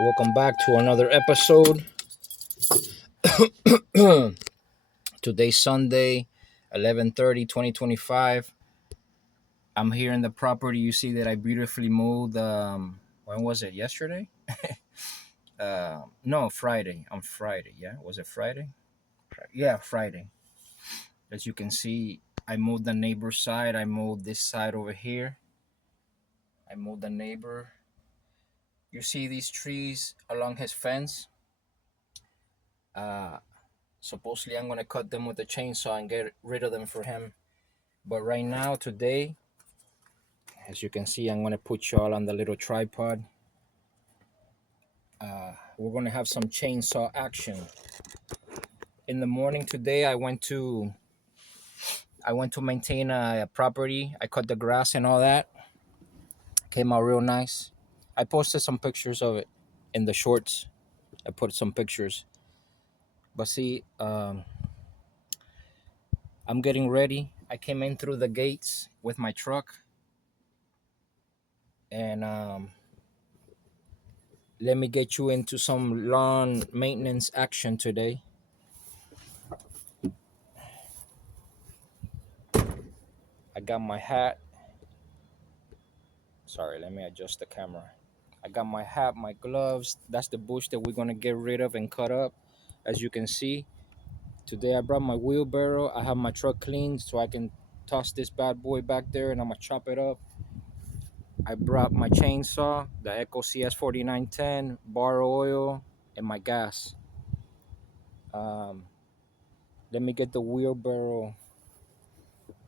Welcome back to another episode. Today's Sunday, 11:30, 2025. I'm here in the property. You see that I beautifully mowed. When was it? Yesterday? No, Friday. On Friday. Yeah, was it Friday? Yeah, Friday. As you can see, I mowed the neighbor's side. I mowed this side over here. I mowed the neighbor. You see these trees along his fence? Uh, Supposedly, I'm gonna cut them with a chainsaw and get rid of them for him. But right now, today, as you can see, I'm gonna put y'all on the little tripod. We're gonna have some chainsaw action. In the morning today, I went to maintain a property. I cut the grass and all that. Came out real nice. I posted some pictures of it in the shorts. I put some pictures. But see, I'm getting ready. I came in through the gates with my truck, and let me get you into some lawn maintenance action today. I got my hat. Sorry, let me adjust the camera. I got my hat, my gloves. That's the bush that we're gonna get rid of and cut up. As you can see, today I brought my wheelbarrow. I have my truck cleaned so I can toss this bad boy back there and I'm gonna chop it up. I brought my chainsaw, the Echo CS 4910, bar oil, and my gas. Um, let me get the wheelbarrow.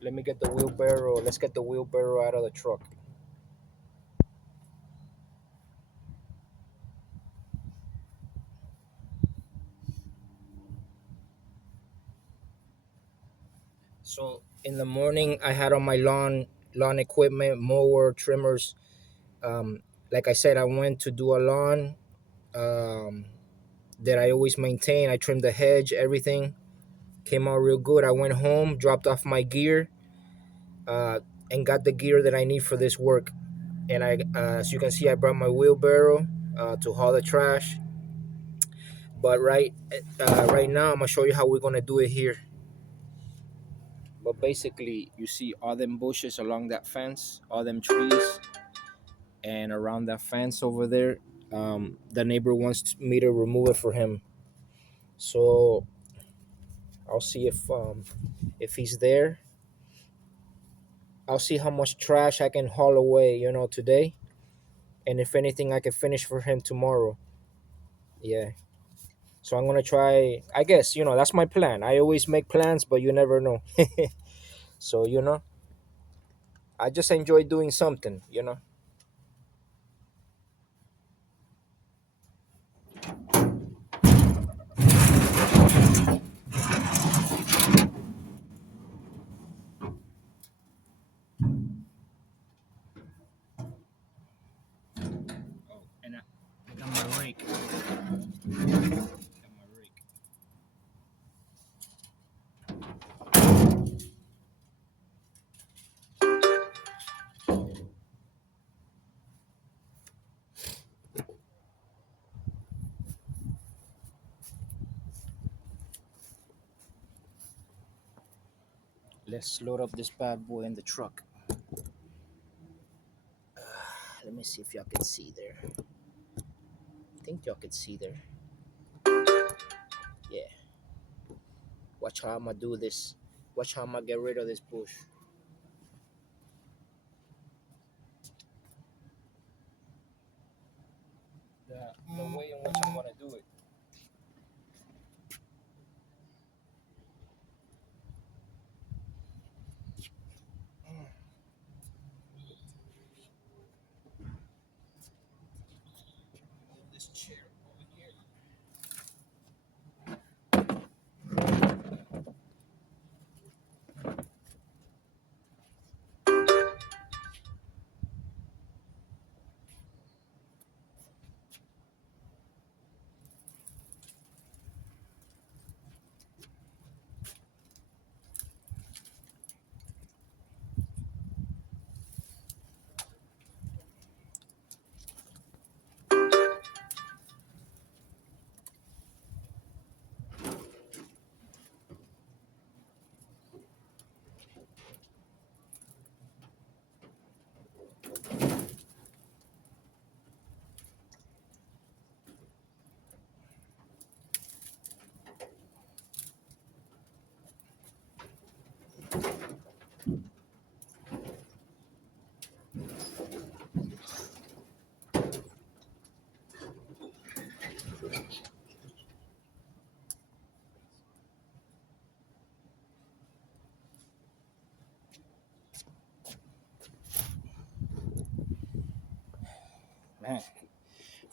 Let's get the wheelbarrow out of the truck. So in the morning, I had on my lawn equipment, mower, trimmers. Um, like I said, I went to do a lawn um, that I always maintain. I trimmed the hedge, everything came out real good. I went home, dropped off my gear, uh, and got the gear that I need for this work. And as you can see, I brought my wheelbarrow to haul the trash. But right now, I'm gonna show you how we're gonna do it here. But basically, you see all them bushes along that fence, all them trees, and around that fence over there. The neighbor wants me to remove it for him. So I'll see if he's there. I'll see how much trash I can haul away, today, and if anything, I can finish for him tomorrow. Yeah. So I'm gonna try. I guess that's my plan. I always make plans, but you never know. So I just enjoy doing something. Oh, and I got my rake. Got my rake. Let's load up this bad boy in the truck. Let me see if y'all can see there. I think y'all can see there. Yeah. Watch how I'm gonna do this. Watch how I'm gonna get rid of this bush. The way in which I'm gonna do it. Move this chair over here. Man,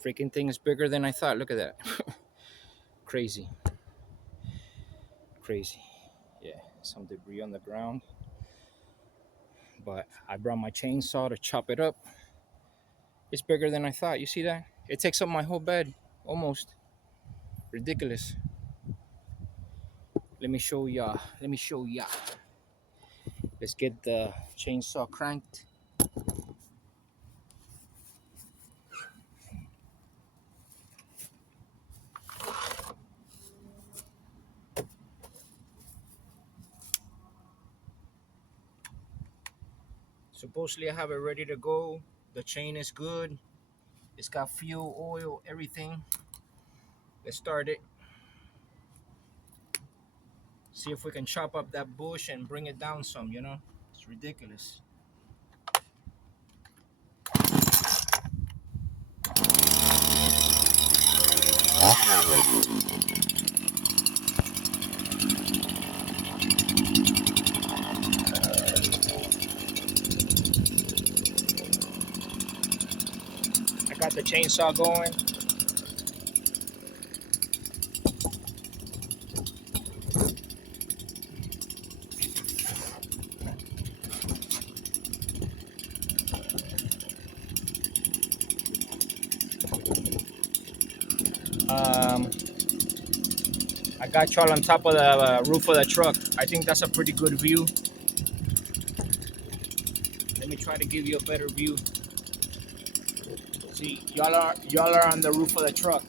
freaking thing is bigger than I thought. Look at that. Crazy. Crazy. Yeah, some debris on the ground. But I brought my chainsaw to chop it up. It's bigger than I thought. You see that? It takes up my whole bed. Almost. Ridiculous. Let me show ya. Let me show ya. Let's get the chainsaw cranked. Supposedly I have it ready to go. The chain is good. It's got fuel, oil, everything. Let's start it. See if we can chop up that bush and bring it down some, you know? It's ridiculous. I got the chainsaw going. I got y'all on top of the roof of the truck. I think that's a pretty good view. Let me try to give you a better view. See, y'all are on the roof of the truck.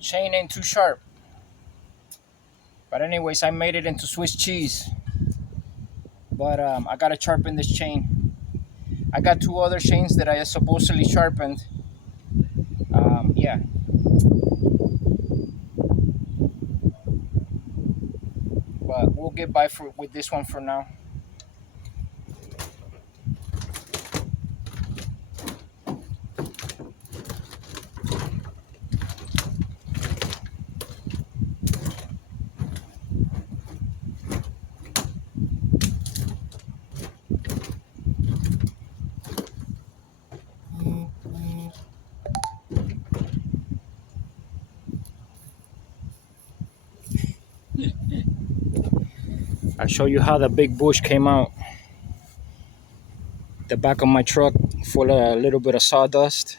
Chain ain't too sharp. But anyways, I made it into Swiss cheese. But I gotta sharpen this chain. I got two other chains that I supposedly sharpened. Yeah. But we'll get by with this one for now. I'll show you how the big bush came out. The back of my truck full of a little bit of sawdust.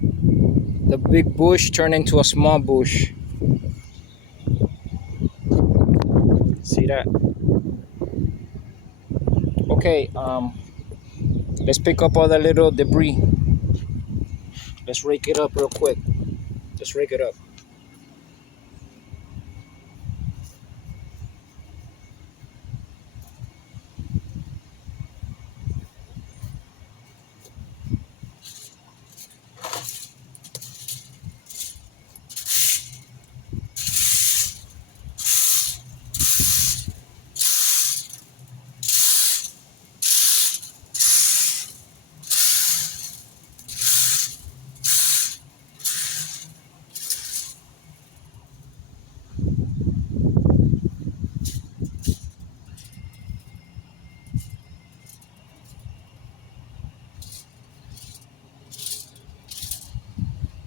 The big bush turned into a small bush. See that? Okay, let's pick up all the little debris. Let's rake it up real quick. Let's rake it up.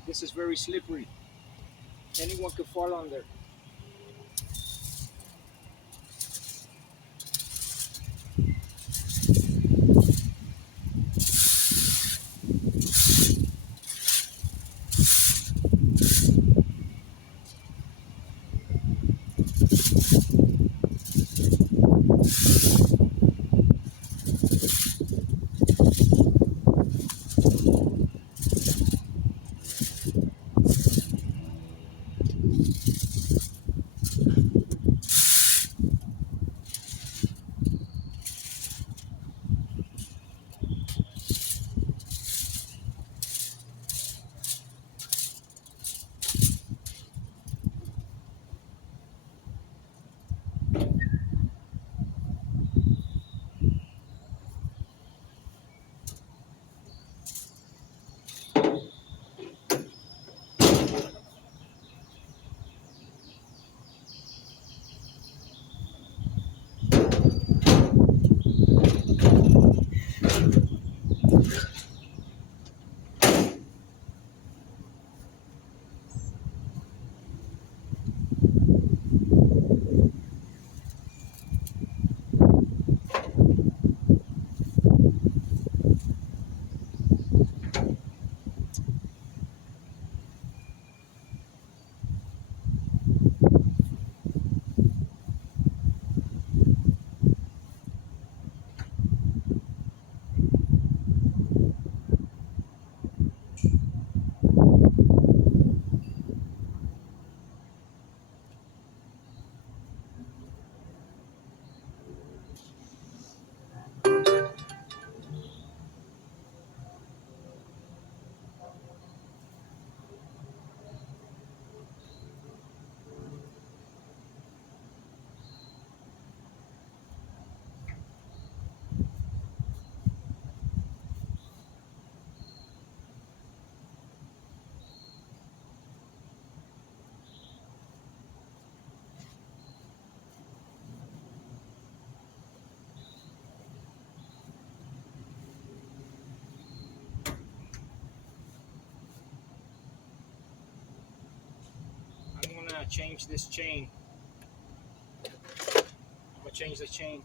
This is very slippery. Anyone could fall on there. change this chain. I'm gonna change the chain.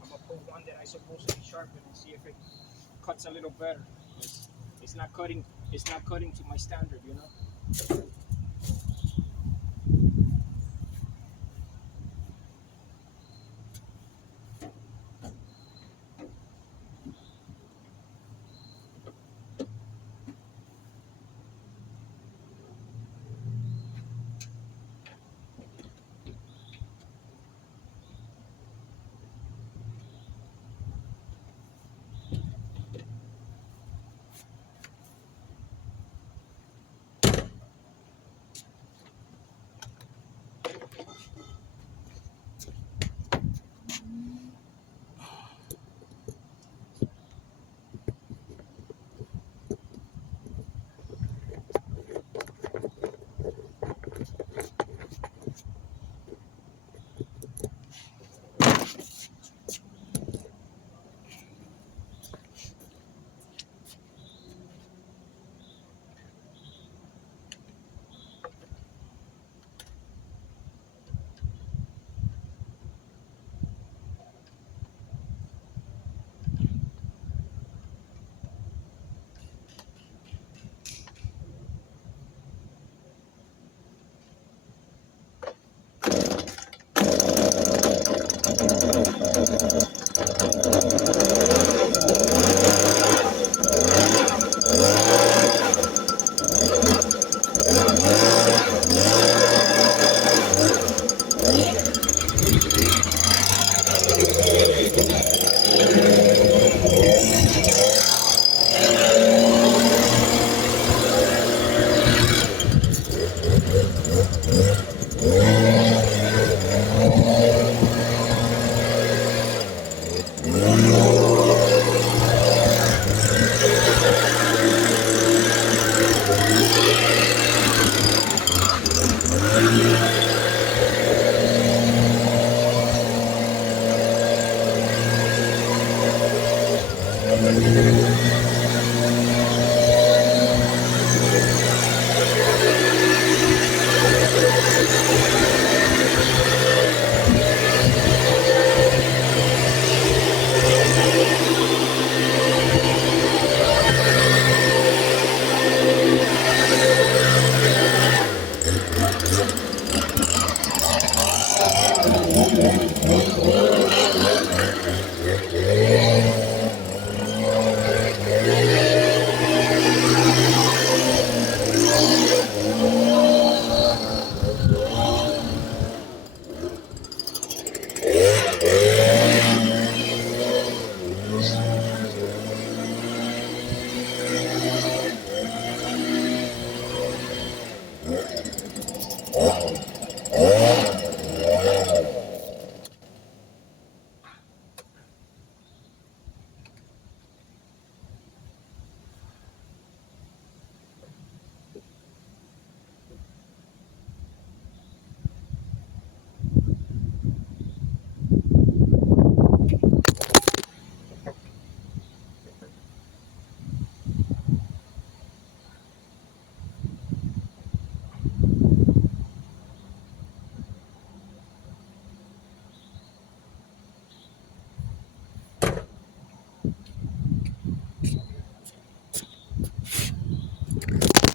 I'm gonna put one that I supposedly sharpen and see if it cuts a little better. It's not cutting. It's not cutting to my standard, you know.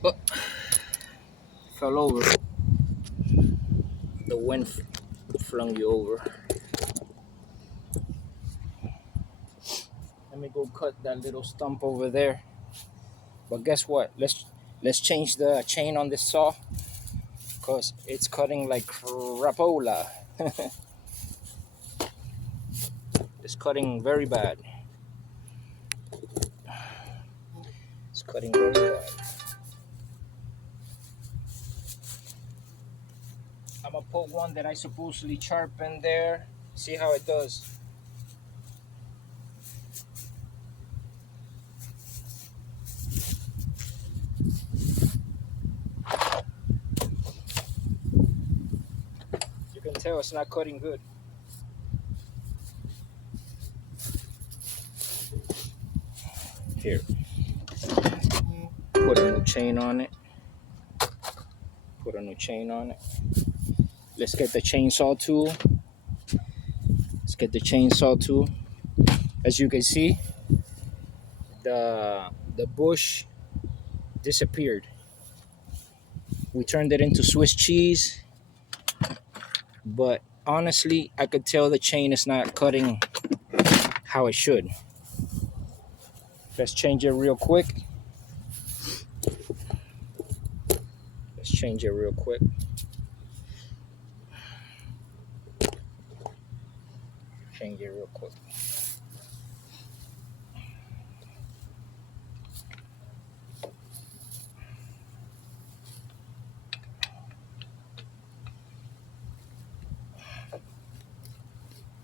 Oh, fell over. The wind flung you over. Let me go cut that little stump over there. But guess what? Let's change the chain on this saw because it's cutting like crapola. It's cutting very bad. It's cutting very bad. I'm gonna put one that I supposedly sharpened there. See how it does. You can tell it's not cutting good. Here, put a new chain on it. Put a new chain on it. Let's get the chainsaw tool. Let's get the chainsaw tool. As you can see, the bush disappeared. We turned it into Swiss cheese, but honestly, I could tell the chain is not cutting how it should. Let's change it real quick. Let's change it real quick. Change it real quick.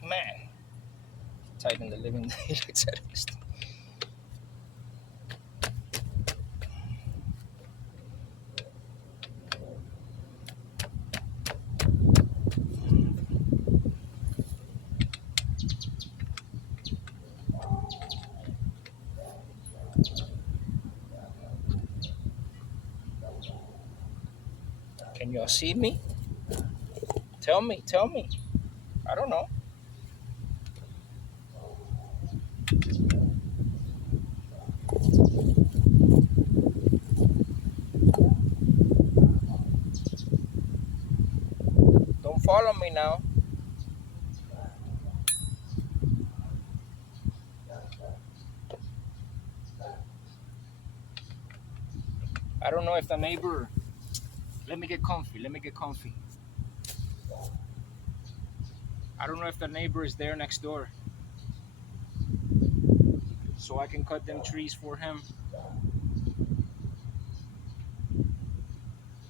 Man, tighten the living daylights out of this thing. Can y'all see me? Tell me, tell me. I don't know. Don't follow me now. I don't know if the neighbor. Let me get comfy. Let me get comfy. I don't know if the neighbor is there next door, so I can cut them trees for him.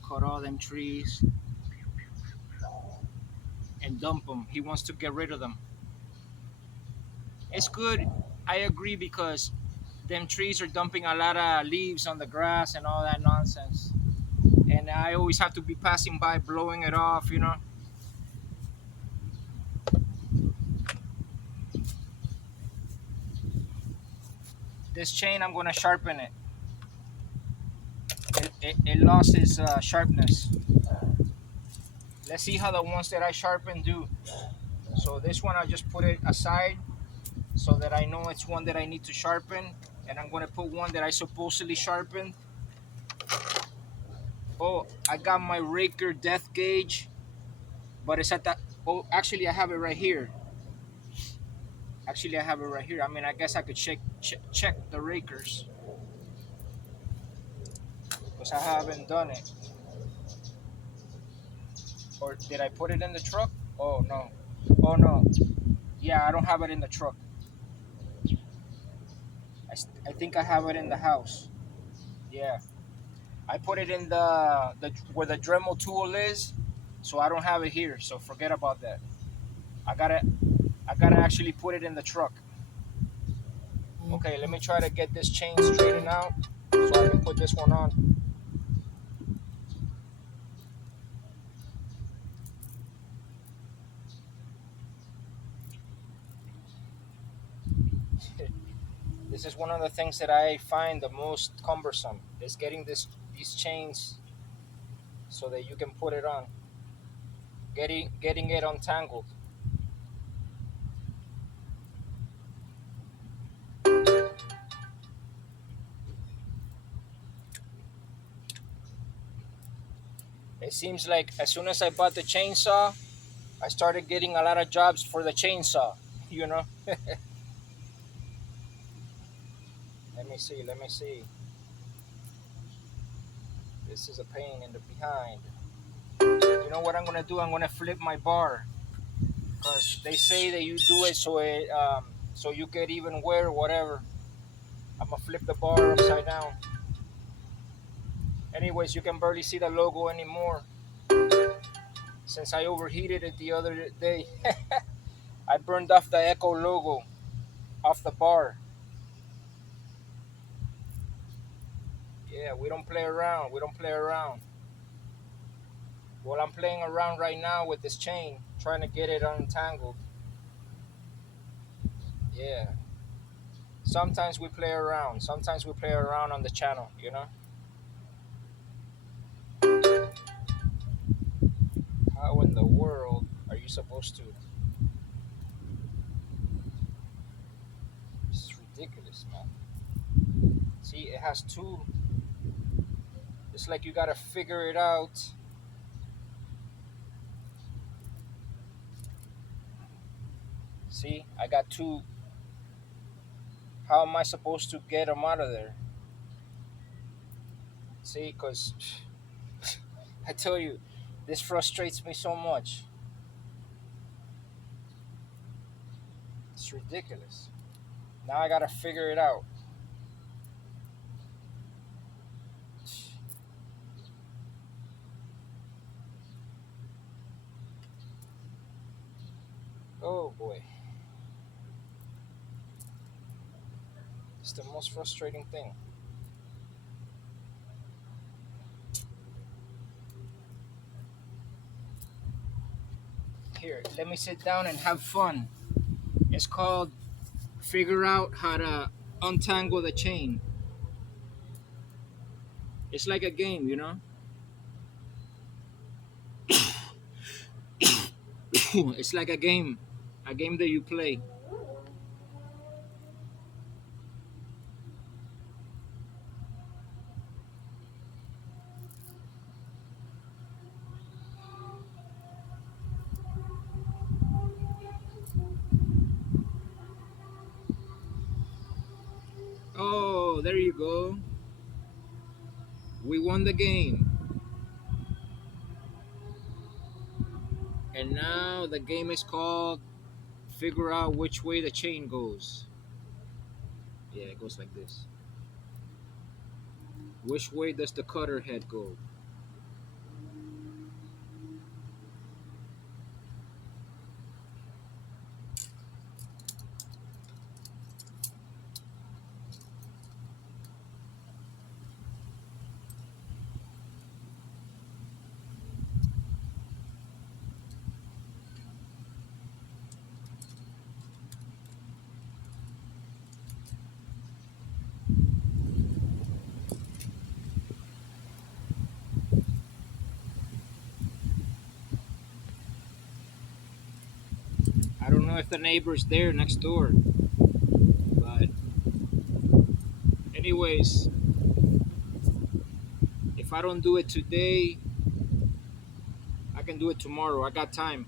Cut all them trees and dump them. He wants to get rid of them. It's good. I agree because them trees are dumping a lot of leaves on the grass and all that nonsense. And I always have to be passing by, blowing it off, you know. This chain, I'm gonna sharpen it. It lost its sharpness. Let's see how the ones that I sharpen do. So this one, I just put it aside so that I know it's one that I need to sharpen. And I'm gonna put one that I supposedly sharpened. Oh, I got my raker depth gauge, but it's at that. Oh, actually, I have it right here. Actually, I have it right here. I mean, I guess I could check the rakers because I haven't done it. Or did I put it in the truck? Oh no. Oh no. Yeah, I don't have it in the truck. I think I have it in the house. Yeah, I put it in the where the Dremel tool is, so I don't have it here. So forget about that. I gotta I gotta actually put it in the truck. Okay, let me try to get this chain straightened out so I can put this one on. This is one of the things that I find the most cumbersome is getting these chains so that you can put it on. Getting it untangled. It seems like as soon as I bought the chainsaw, I started getting a lot of jobs for the chainsaw, you know? Let me see, let me see. This is a pain in the behind. You know what I'm gonna do? I'm gonna flip my bar because they say that you do it so you get even wear whatever. I'm gonna flip the bar upside down. Anyways, you can barely see the logo anymore since I overheated it the other day. I burned off the Echo logo off the bar. Yeah, we don't play around. We don't play around. Well, I'm playing around right now with this chain, trying to get it untangled. Yeah. Sometimes we play around. Sometimes we play around on the channel, you know? the world are you supposed to? It's ridiculous, man. See, it has two. It's like you gotta figure it out. See, I got two. How am I supposed to get them out of there? See, because I tell you, this frustrates me so much. It's ridiculous. Now I gotta figure it out. Oh boy, it's the most frustrating thing. Here, let me sit down and have fun. It's called figure out how to untangle the chain. It's like a game, you know? It's like a game that you play. Oh, there you go. We won the game. And now the game is called figure out which way the chain goes. Yeah, it goes like this. Which way does the cutter head go? I don't know if the neighbor's there next door, but anyways, if I don't do it today, I can do it tomorrow. I got time.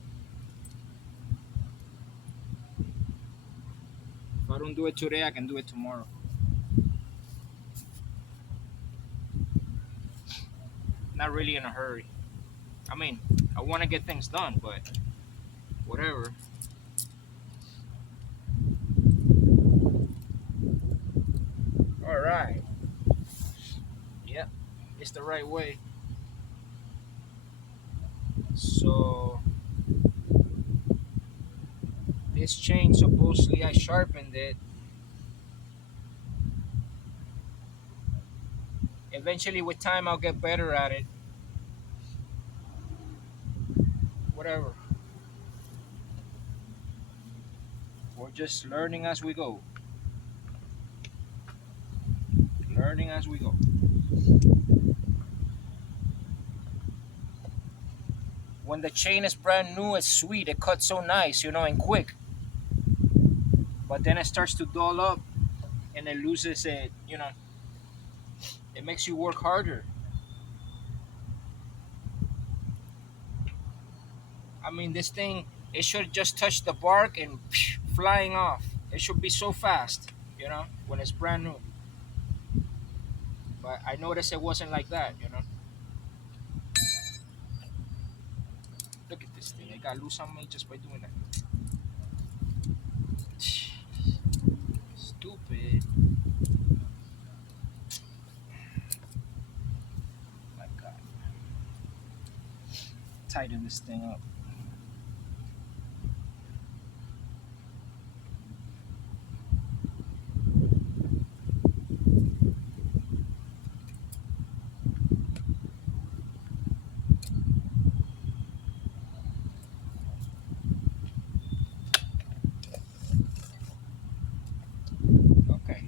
If I don't do it today, I can do it tomorrow. Not really in a hurry. I mean, I want to get things done, but whatever. All right. Yep, it's the right way. So this chain, supposedly I sharpened it. Eventually, with time, I'll get better at it. Whatever. We're just learning as we go. Learning as we go. When the chain is brand new, it's sweet. It cuts so nice, and quick. But then it starts to dull up and it loses it. It makes you work harder. I mean, this thing, it should just touch the bark and flying off. It should be so fast, when it's brand new. But I noticed it wasn't like that. Look at this thing. It got loose on me just by doing that. Stupid. My God. Tighten this thing up. Okay.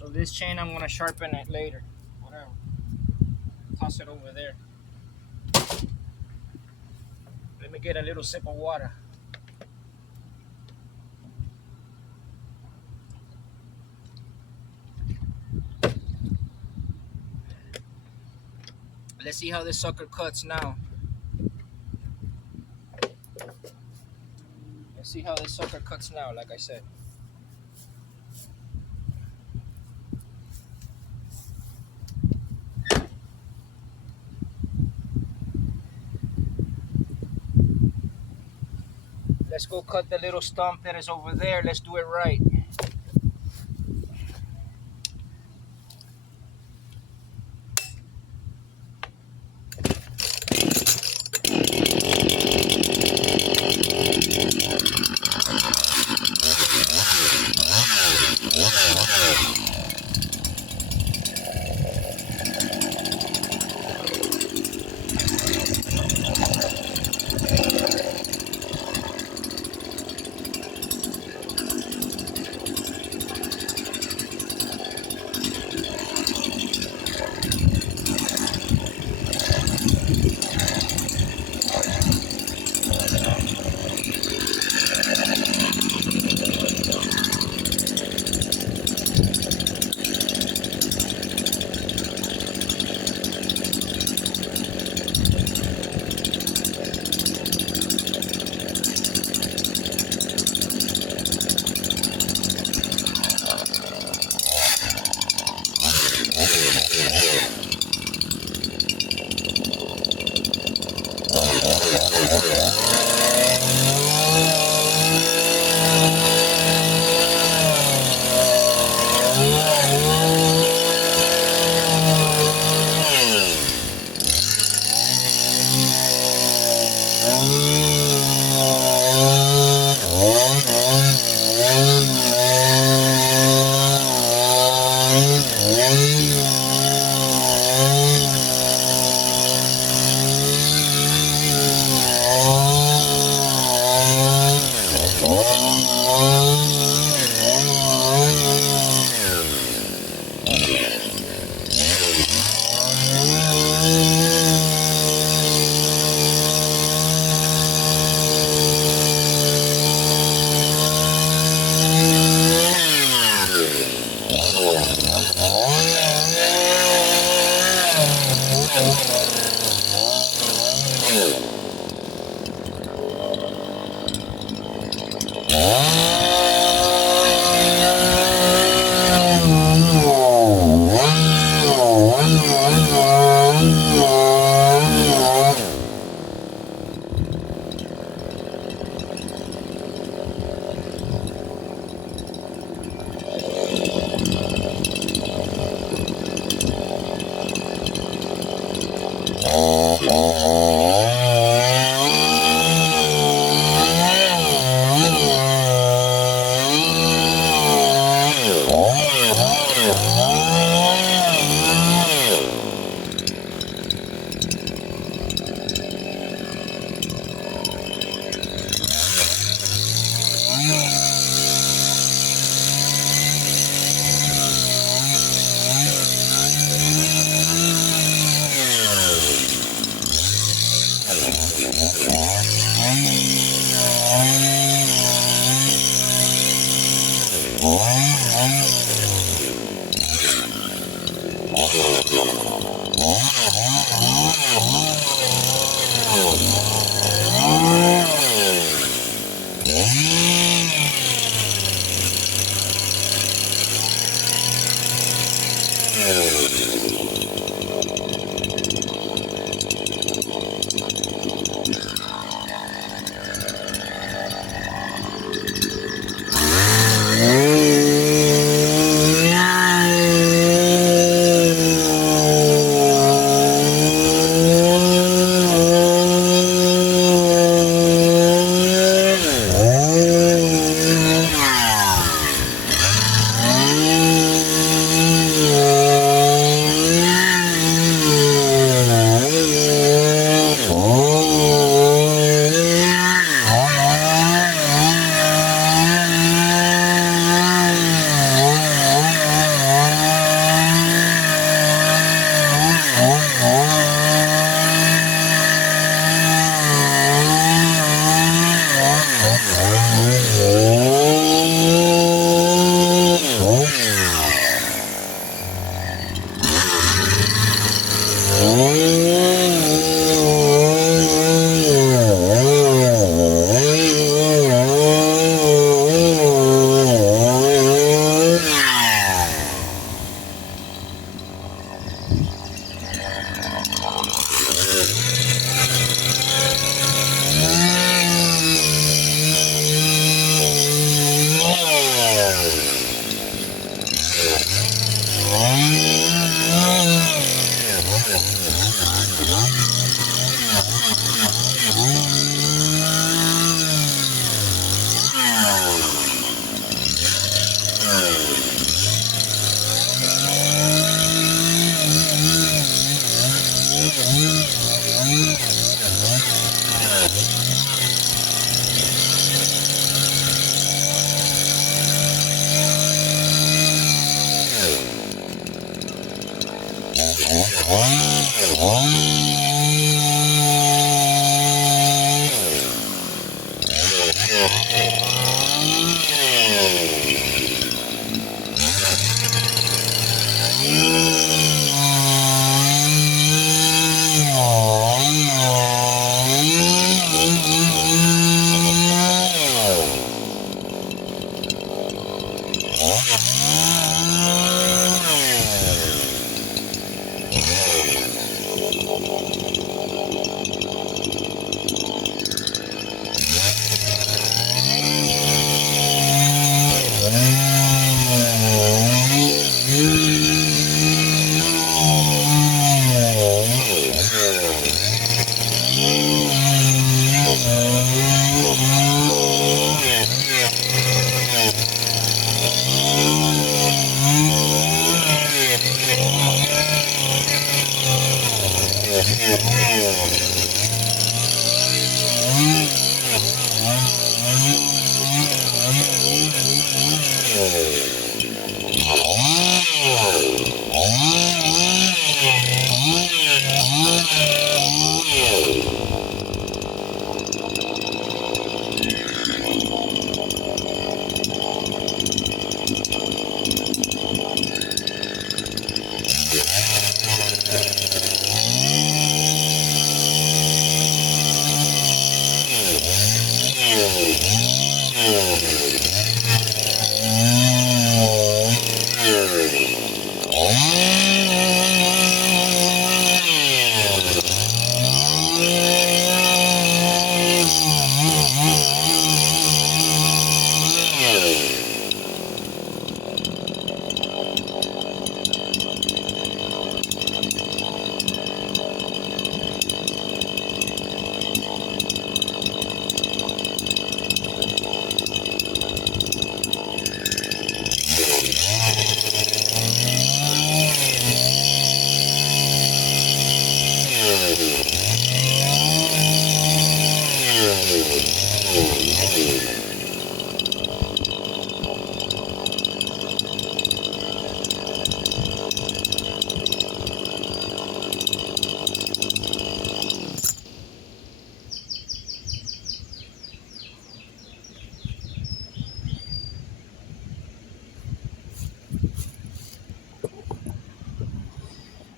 So this chain, I'm gonna sharpen it later. Whatever. Toss it over there. Let me get a little sip of water. Let's see how this sucker cuts now. Let's see how this sucker cuts now, like I said. Let's go cut the little stump that is over there. Let's do it right.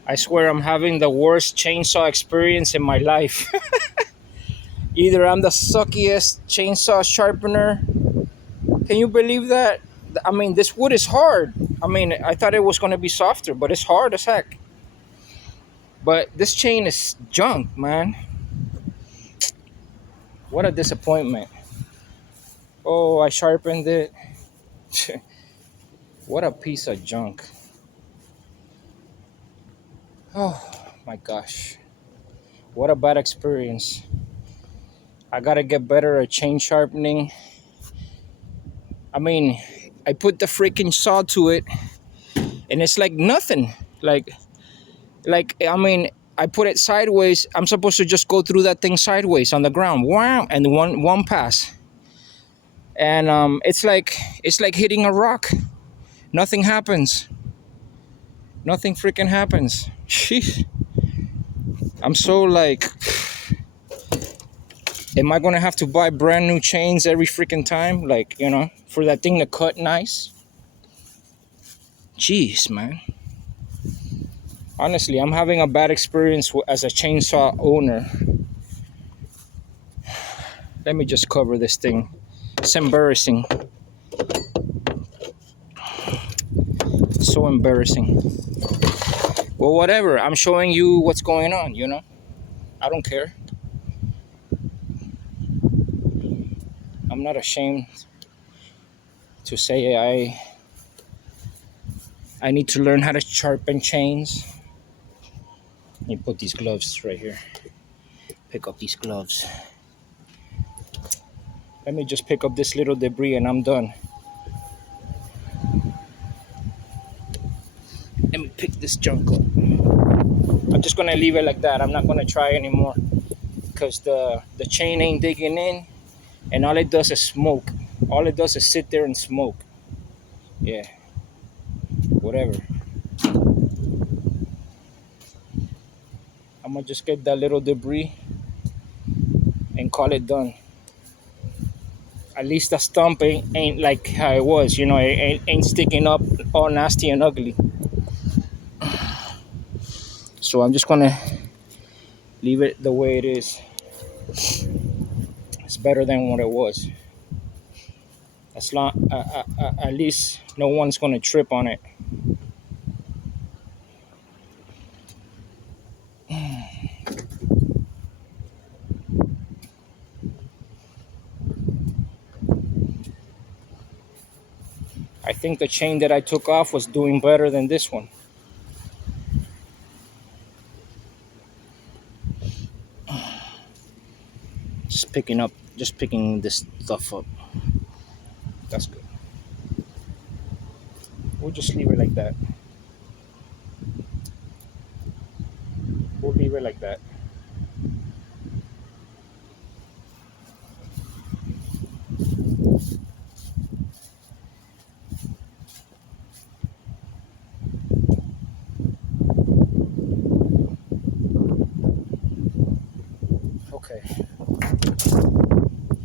I swear I'm having the worst chainsaw experience in my life. Either I'm the suckiest chainsaw sharpener. Can you believe that? I mean, this wood is hard. I mean, I thought it was going to be softer, but it's hard as heck. But this chain is junk, man. What a disappointment. Oh, I sharpened it. What a piece of junk. Oh my gosh. What a bad experience. I gotta get better at chain sharpening. I mean, I put the freaking saw to it and it's like nothing. Like I mean, I put it sideways. I'm supposed to just go through that thing sideways on the ground. Wow, and one pass. And it's like hitting a rock. Nothing happens. Nothing freaking happens. Sheesh. I'm so like, am I gonna have to buy brand new chains every freaking time? Like, for that thing to cut nice? Jeez, man. Honestly, I'm having a bad experience as a chainsaw owner. Let me just cover this thing. It's embarrassing. It's so embarrassing. Well, whatever. I'm showing you what's going on, I don't care. I'm not ashamed to say I need to learn how to sharpen chains. Let me put these gloves right here. Pick up these gloves. Let me just pick up this little debris and I'm done. Let me pick this junk up. I'm just gonna leave it like that. I'm not gonna try anymore because the chain ain't digging in and all it does is smoke. All it does is sit there and smoke. Yeah, whatever. I'm gonna just get that little debris and call it done. At least the stump ain't like how it was, you know, it ain't sticking up all nasty and ugly. So I'm just gonna leave it the way it is. It's better than what it was. As long, at least no one's gonna trip on it. I think the chain that I took off was doing better than this one. Just picking this stuff up. That's good. We'll just leave it like that. We'll leave it like that. Okay.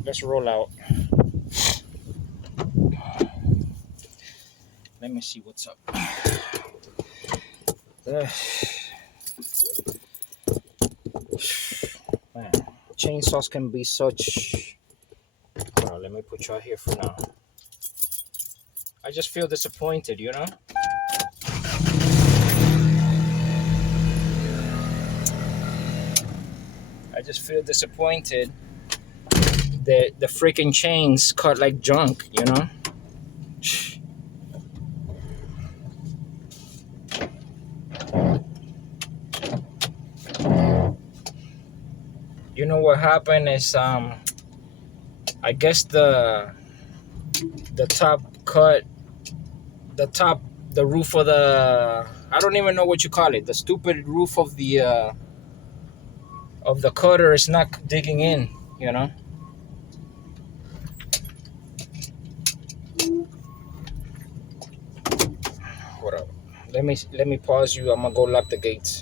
Let's roll out. Let me see what's up. Man, chainsaws can be such. Let me put you out here for now. I just feel disappointed, you know? I just feel disappointed that the freaking chains cut like junk, you know? You know what happened is I guess the top cut the roof of the, I don't even know what you call it, the stupid roof of the cutter is not digging in, you know? What up? Let me pause you. I'm gonna go lock the gates.